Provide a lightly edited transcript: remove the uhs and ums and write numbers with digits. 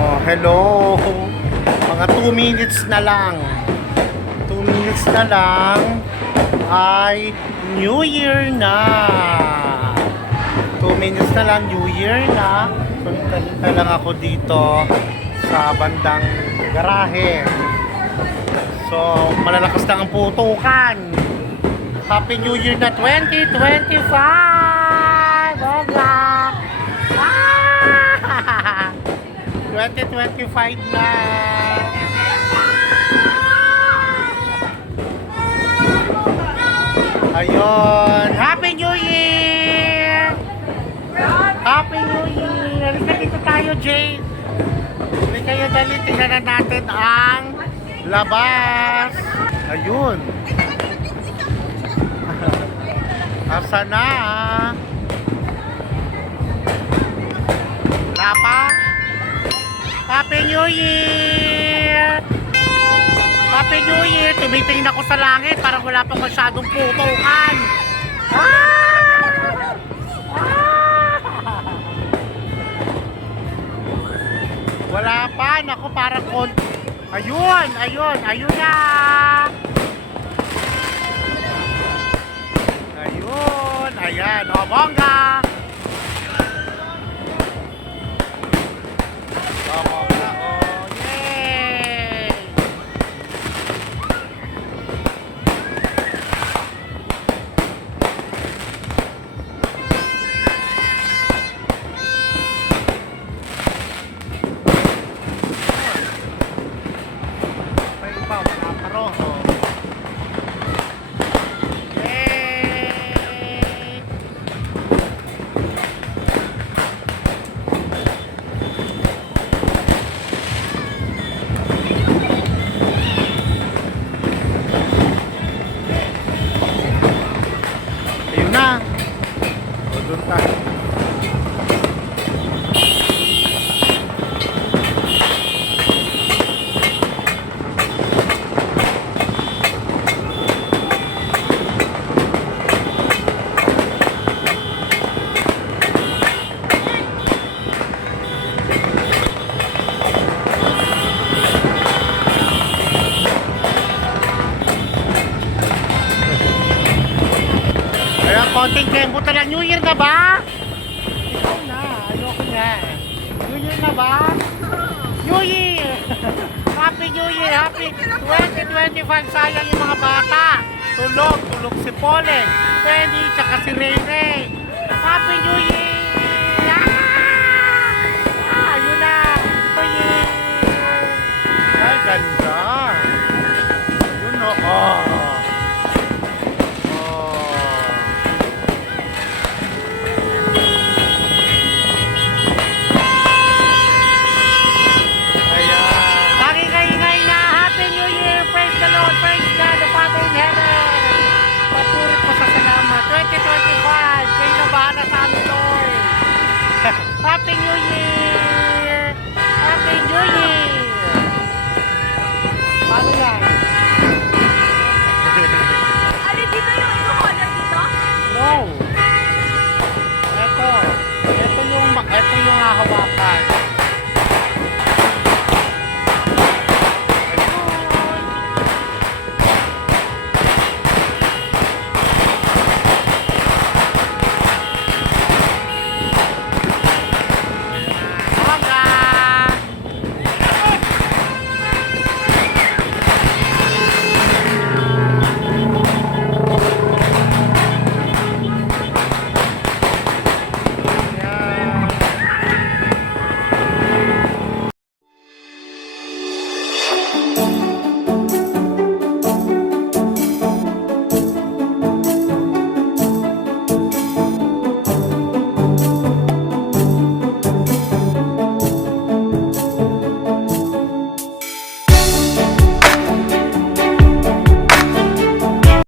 Oh, hello. Mga 2 minutes na lang. 2 minutes na lang ay New Year na. 2 minutes na lang, New Year na. So, hintay lang ako dito sa bandang garahe. So, malalakas na ang putukan. Happy New Year na 2025! Boga! 2025 na! Ayun! Happy New Year! Happy New Year! Halika dito tayo, Jay! Halika kayo, dali. Tingnan natin ang labas! Ayun! Asa na? Wala pa? Happy New Year! Happy New Year! Tumitingin ako sa langit, parang wala pang masyadong putukan. Wala pa. Naku, parang ayun, ayun, ayun na. Ayun, ayan, o, bongga. O, bongga, o, yay! May iba, mga karo, o. Ayun na. O, doon tayo. Ayan, konting tempo talaga. New Year na ba? Ikaw na. Ayoko na. New Year na ba? New Year! Happy New Year! Happy 2025! Sayang yung mga bata. Tulog si Polen, Penny, tsaka si Ray Ray. Happy New Year!